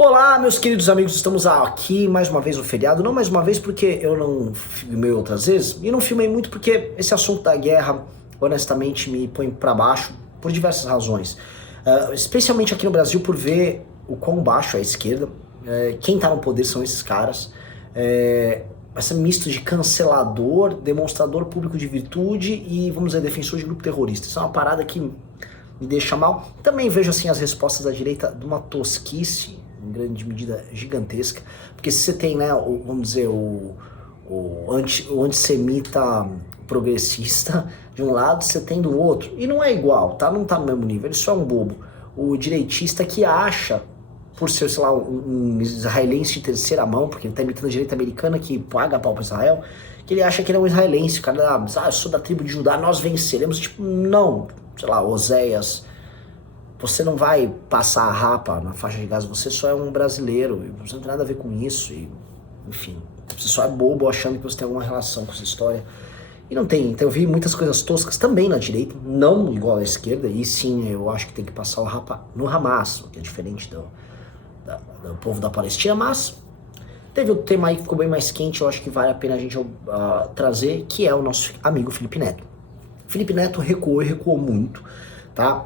Olá, meus queridos amigos, estamos aqui mais uma vez no feriado, não mais uma vez porque eu não filmei outras vezes, e não filmei muito porque esse assunto da guerra, honestamente, me põe pra baixo por diversas razões. Especialmente aqui no Brasil por ver o quão baixo é a esquerda, quem tá no poder são esses caras, essa misto de cancelador, demonstrador público de virtude e, vamos dizer, defensor de grupo terrorista. Isso é uma parada que me deixa mal. Também vejo assim as respostas da direita de uma tosquice, em grande medida gigantesca, porque se você tem, né, vamos dizer, o antissemita progressista de um lado, você tem do outro, e não é igual, tá? Não tá no mesmo nível, ele só é um bobo. O direitista que acha, por ser, sei lá, um israelense de terceira mão, porque ele tá imitando a direita americana que paga pau pra Israel, que ele acha que ele é um israelense, o cara, eu sou da tribo de Judá, nós venceremos, tipo, não, sei lá, Oséias, você não vai passar a rapa na faixa de gás, você só é um brasileiro, você não tem nada a ver com isso, e, enfim, você só é bobo achando que você tem alguma relação com essa história. E não tem, então eu vi muitas coisas toscas também na direita, não igual à esquerda, e sim, eu acho que tem que passar o rapa no Hamas, o que é diferente do povo da Palestina, mas teve outro tema aí que ficou bem mais quente, eu acho que vale a pena a gente trazer, que é o nosso amigo Felipe Neto. Felipe Neto recuou e recuou muito, tá?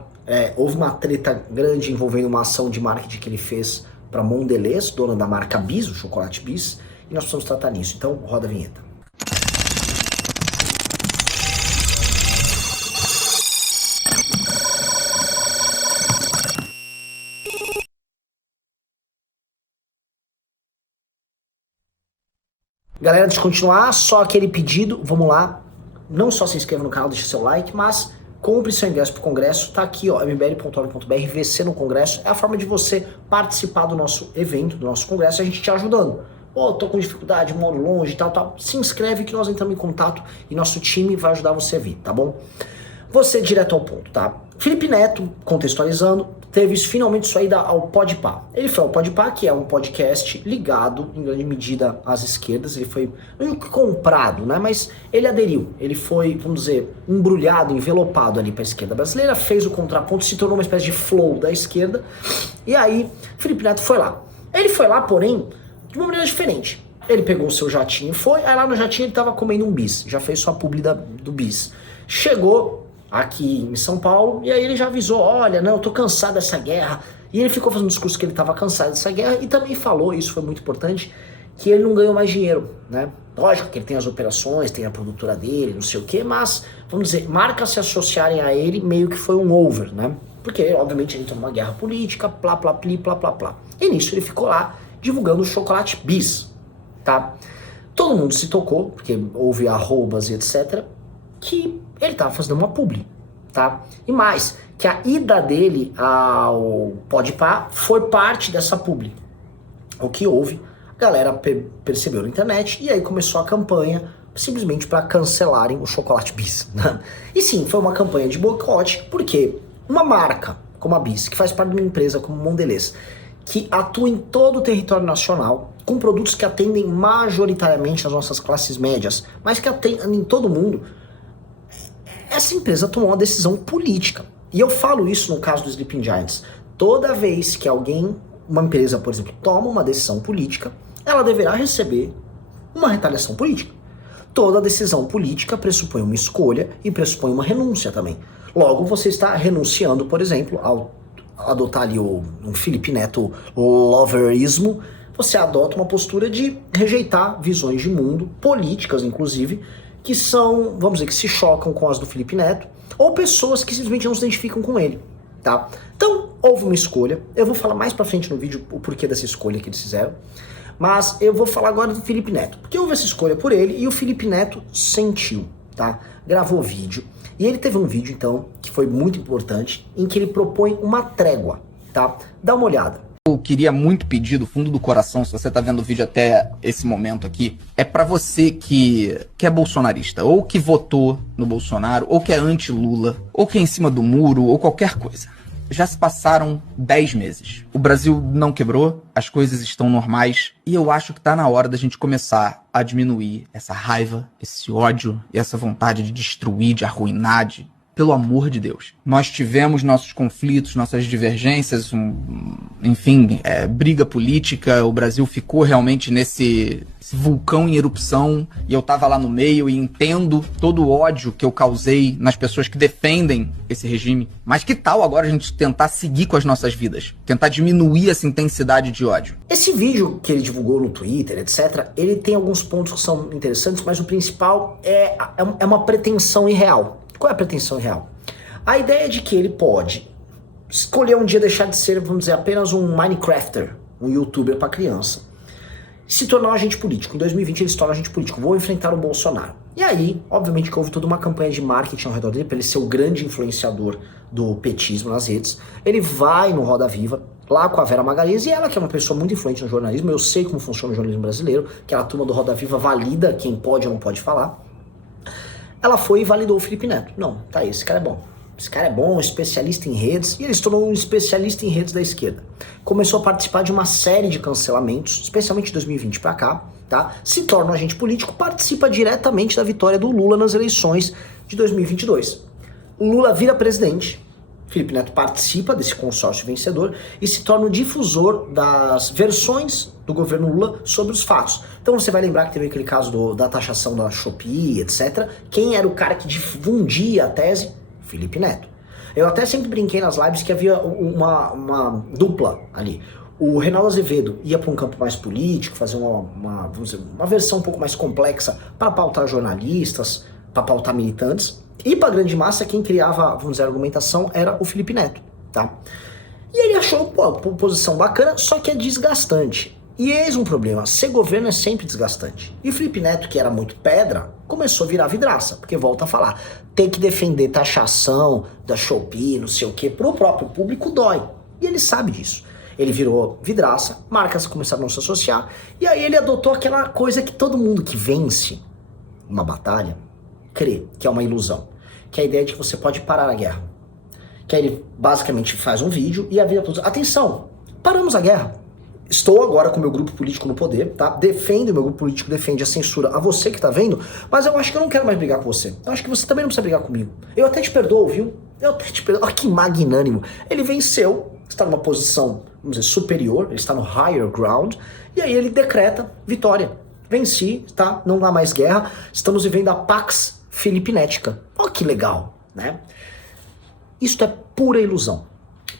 Houve uma treta grande envolvendo uma ação de marketing que ele fez para Mondelez, dona da marca Bis, o chocolate Bis, e nós precisamos tratar nisso. Então, roda a vinheta. Galera, antes de continuar, só aquele pedido, vamos lá. Não só se inscreva no canal, deixa seu like, mas compre seu ingresso pro Congresso, tá aqui, ó, mbl.org.br, VC no Congresso, é a forma de você participar do nosso evento, do nosso Congresso, e a gente te ajudando. Pô, tô com dificuldade, moro longe, tal, se inscreve que nós entramos em contato e nosso time vai ajudar você a vir, tá bom? Você direto ao ponto, tá? Felipe Neto, contextualizando, teve finalmente sua ida ao Podpah. Ele foi ao Podpah, que é um podcast ligado, em grande medida, às esquerdas. Ele foi, não comprado, né? Mas ele aderiu. Ele foi, vamos dizer, embrulhado, envelopado ali para a esquerda brasileira, fez o contraponto, se tornou uma espécie de flow da esquerda. E aí, Felipe Neto foi lá. Ele foi lá, porém, de uma maneira diferente. Ele pegou o seu jatinho e foi, aí lá no jatinho ele tava comendo um bis. Já fez sua publi do bis. Chegou aqui em São Paulo, e aí ele já avisou, olha, não, eu tô cansado dessa guerra, e ele ficou fazendo um discurso que ele tava cansado dessa guerra, e também falou, isso foi muito importante, que ele não ganhou mais dinheiro, né? Lógico que ele tem as operações, tem a produtora dele, não sei o que, mas, vamos dizer, marcas se associarem a ele meio que foi um over, né? Porque, obviamente, ele entrou numa guerra política, plá, plá, pli, plá, plá, plá. E nisso ele ficou lá divulgando o chocolate Bis, tá? Todo mundo se tocou, porque houve arrobas e etc., que ele tava fazendo uma publi, tá? E mais, que a ida dele ao Podpah foi parte dessa publi. O que houve, a galera percebeu na internet e aí começou a campanha simplesmente para cancelarem o chocolate Bis, né? E sim, foi uma campanha de boicote, porque uma marca como a Bis, que faz parte de uma empresa como Mondelez, que atua em todo o território nacional, com produtos que atendem majoritariamente as nossas classes médias, mas que atendem em todo mundo, essa empresa tomou uma decisão política. E eu falo isso no caso do Sleeping Giants. Toda vez que uma empresa, por exemplo, toma uma decisão política, ela deverá receber uma retaliação política. Toda decisão política pressupõe uma escolha e pressupõe uma renúncia também. Logo, você está renunciando, por exemplo, ao adotar ali um Felipe Neto loverismo, você adota uma postura de rejeitar visões de mundo, políticas inclusive, que são, vamos dizer, que se chocam com as do Felipe Neto, ou pessoas que simplesmente não se identificam com ele, tá? Então, houve uma escolha, eu vou falar mais pra frente no vídeo o porquê dessa escolha que eles fizeram, mas eu vou falar agora do Felipe Neto, porque houve essa escolha por ele e o Felipe Neto sentiu, tá? Gravou vídeo, e ele teve um vídeo, então, que foi muito importante, em que ele propõe uma trégua, tá? Dá uma olhada. Eu queria muito pedir do fundo do coração, se você tá vendo o vídeo até esse momento aqui, é pra você que é bolsonarista, ou que votou no Bolsonaro, ou que é anti-Lula, ou que é em cima do muro, ou qualquer coisa. Já se passaram 10 meses. O Brasil não quebrou, as coisas estão normais, e eu acho que tá na hora da gente começar a diminuir essa raiva, esse ódio e essa vontade de destruir, de arruinar, de Pelo amor de Deus. Nós tivemos nossos conflitos, nossas divergências, enfim, briga política. O Brasil ficou realmente nesse vulcão em erupção e eu tava lá no meio e entendo todo o ódio que eu causei nas pessoas que defendem esse regime. Mas que tal agora a gente tentar seguir com as nossas vidas? Tentar diminuir essa intensidade de ódio? Esse vídeo que ele divulgou no Twitter, etc., ele tem alguns pontos que são interessantes, mas o principal é uma pretensão irreal. Qual é a pretensão real? A ideia de que ele pode escolher um dia deixar de ser, vamos dizer, apenas um Minecrafter, um youtuber para criança, se tornar um agente político. Em 2020 ele se torna um agente político. Vou enfrentar o Bolsonaro. E aí, obviamente que houve toda uma campanha de marketing ao redor dele, para ele ser o grande influenciador do petismo nas redes. Ele vai no Roda Viva, lá com a Vera Magalhães, e ela que é uma pessoa muito influente no jornalismo, eu sei como funciona o jornalismo brasileiro, que a turma do Roda Viva valida quem pode ou não pode falar. Ela foi e validou o Felipe Neto. Não, tá aí, esse cara é bom. Esse cara é bom, especialista em redes, e ele se tornou um especialista em redes da esquerda. Começou a participar de uma série de cancelamentos, especialmente de 2020 pra cá, tá? Se torna um agente político, participa diretamente da vitória do Lula nas eleições de 2022. O Lula vira presidente, Felipe Neto participa desse consórcio vencedor e se torna o difusor das versões do governo Lula sobre os fatos. Então você vai lembrar que teve aquele caso da taxação da Shopee, etc. Quem era o cara que difundia a tese? Felipe Neto. Eu até sempre brinquei nas lives que havia uma dupla ali. O Reinaldo Azevedo ia para um campo mais político, fazer vamos dizer, uma versão um pouco mais complexa para pautar jornalistas, para pautar militantes. E para a grande massa, quem criava, vamos dizer, a argumentação era o Felipe Neto, tá? E ele achou, pô, posição bacana, só que é desgastante. E eis um problema, ser governo é sempre desgastante. E o Felipe Neto, que era muito pedra, começou a virar vidraça, porque volta a falar, tem que defender taxação da Shopee, não sei o que, pro próprio público dói. E ele sabe disso. Ele virou vidraça, marcas começaram a se associar, e aí ele adotou aquela coisa que todo mundo que vence uma batalha crê, que é uma ilusão. Que é a ideia de que você pode parar a guerra. Que aí ele basicamente faz um vídeo e avisa todos, atenção, paramos a guerra. Estou agora com o meu grupo político no poder, tá? Defendo, o meu grupo político defende a censura a você que tá vendo, mas eu acho que eu não quero mais brigar com você. Eu acho que você também não precisa brigar comigo. Eu até te perdoo, viu? Eu até te perdoo. Olha que magnânimo. Ele venceu, está numa posição, vamos dizer, superior, ele está no higher ground, e aí ele decreta vitória. Venci, tá? Não há mais guerra, estamos vivendo a Pax Filipinética. Olha que legal, né? Isso é pura ilusão.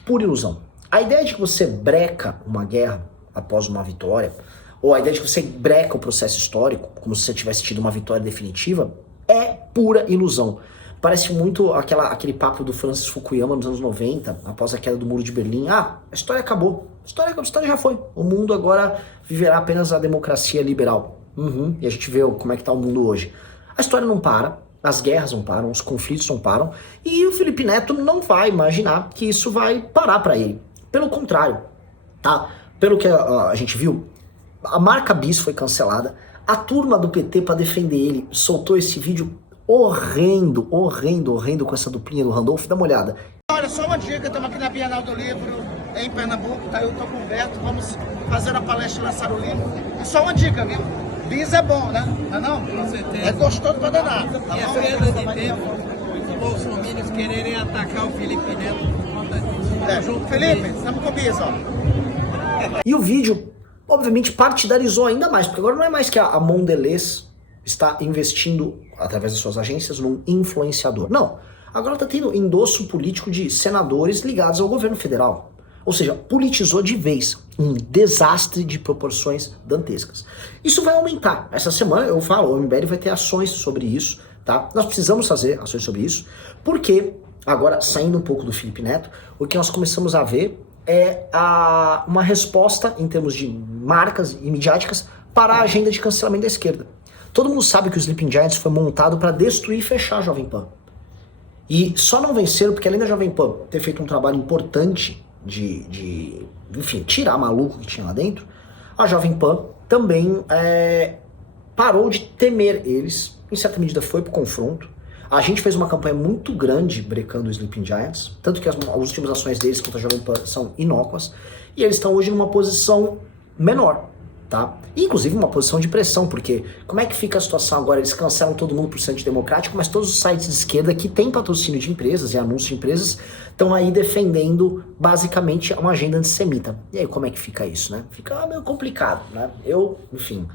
Pura ilusão. A ideia de que você breca uma guerra após uma vitória, ou a ideia de que você breca o processo histórico, como se você tivesse tido uma vitória definitiva, é pura ilusão. Parece muito aquele papo do Francis Fukuyama nos anos 90, após a queda do Muro de Berlim. Ah, a história acabou. A história já foi. O mundo agora viverá apenas a democracia liberal. E a gente vê como é que tá o mundo hoje. A história não para, as guerras não param, os conflitos não param, e o Felipe Neto não vai imaginar que isso vai parar para ele. Pelo contrário, tá? Pelo que a gente viu, a marca Bis foi cancelada, a turma do PT, para defender ele, soltou esse vídeo horrendo com essa duplinha do Randolph. Dá uma olhada. Olha, só uma dica, estamos aqui na Bienal do Livro, em Pernambuco, tá? Eu tô com o Beto, vamos fazer a palestra lançar o livro. E só uma dica, viu? Bis é bom, né? Não é não? Com certeza. É gostoso pra danar. Tá, e a perda de tempo, os bolsominions quererem atacar o Felipe Neto por conta disso. Felipe, estamos com o Bis, ó. E o vídeo, obviamente, partidarizou ainda mais, porque agora não é mais que a Mondelez está investindo, através das suas agências, num influenciador. Não. Agora está tendo endosso político de senadores ligados ao governo federal. Ou seja, politizou de vez. Um desastre de proporções dantescas. Isso vai aumentar. Essa semana, eu falo, o MBL vai ter ações sobre isso, tá? Nós precisamos fazer ações sobre isso, porque, agora, saindo um pouco do Felipe Neto, o que nós começamos a ver é uma resposta, em termos de marcas e midiáticas, para a agenda de cancelamento da esquerda. Todo mundo sabe que o Sleeping Giants foi montado para destruir e fechar a Jovem Pan. E só não venceram porque, além da Jovem Pan ter feito um trabalho importante enfim, tirar maluco que tinha lá dentro, a Jovem Pan também parou de temer eles, em certa medida foi pro confronto. A gente fez uma campanha muito grande brecando o Sleeping Giants, tanto que as últimas ações deles contra a Jovem Pan são inócuas, e eles estão hoje numa posição menor, tá? E, inclusive uma posição de pressão, porque como é que fica a situação agora? Eles cancelam todo mundo por ser antidemocrático, mas todos os sites de esquerda que têm patrocínio de empresas e anúncio de empresas estão aí defendendo basicamente uma agenda antissemita. E aí como é que fica isso, né? Fica meio complicado, né? Eu, enfim,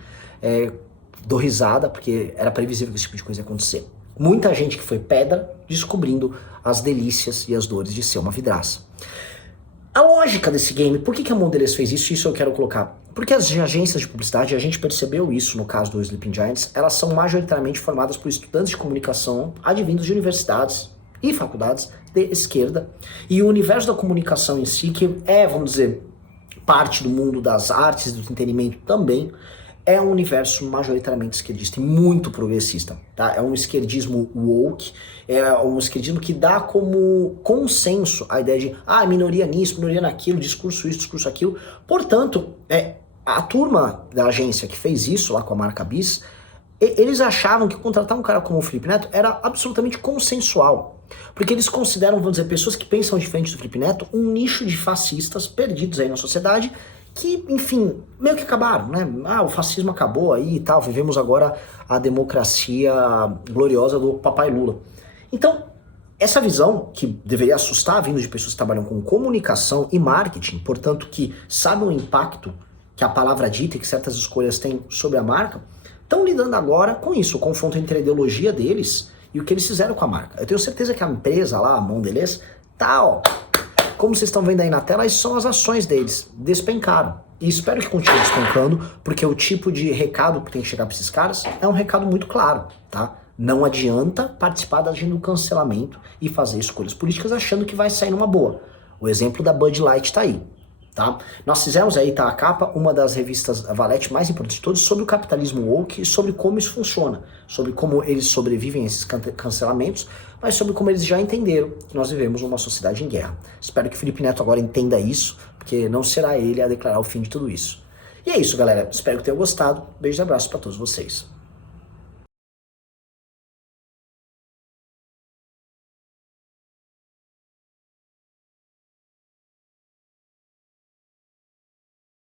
dou risada porque era previsível que esse tipo de coisa ia acontecer. Muita gente que foi pedra descobrindo as delícias e as dores de ser uma vidraça. A lógica desse game, por que a Mondelez fez isso? Isso eu quero colocar. Porque as agências de publicidade, a gente percebeu isso no caso do Sleeping Giants, elas são majoritariamente formadas por estudantes de comunicação advindos de universidades e faculdades de esquerda. E o universo da comunicação em si, que vamos dizer, parte do mundo das artes, do entretenimento também, é um universo majoritariamente esquerdista e muito progressista, tá? É um esquerdismo woke, é um esquerdismo que dá como consenso a ideia de minoria nisso, minoria naquilo, discurso isso, discurso aquilo. Portanto, a turma da agência que fez isso lá com a marca Bis, eles achavam que contratar um cara como o Felipe Neto era absolutamente consensual. Porque eles consideram, vamos dizer, pessoas que pensam diferente do Felipe Neto, um nicho de fascistas perdidos aí na sociedade, que, enfim, meio que acabaram, né? O fascismo acabou aí e tal, vivemos agora a democracia gloriosa do papai Lula. Então, essa visão, que deveria assustar vindo de pessoas que trabalham com comunicação e marketing, portanto, que sabem o impacto que a palavra dita e que certas escolhas têm sobre a marca, estão lidando agora com isso, o confronto entre a ideologia deles e o que eles fizeram com a marca. Eu tenho certeza que a empresa lá, a Mondelez, tá, como vocês estão vendo aí na tela, isso são as ações deles, despencaram. E espero que continue despencando, porque o tipo de recado que tem que chegar para esses caras é um recado muito claro, tá? Não adianta participar da agenda do cancelamento e fazer escolhas políticas achando que vai sair numa boa. O exemplo da Bud Light tá aí, tá? Nós fizemos aí, tá a capa, uma das revistas Valete mais importantes de todas, sobre o capitalismo woke e sobre como isso funciona, sobre como eles sobrevivem a esses cancelamentos, mas sobre como eles já entenderam que nós vivemos uma sociedade em guerra. Espero que o Felipe Neto agora entenda isso, porque não será ele a declarar o fim de tudo isso. E é isso, galera. Espero que tenham gostado. Beijo e abraço para todos vocês.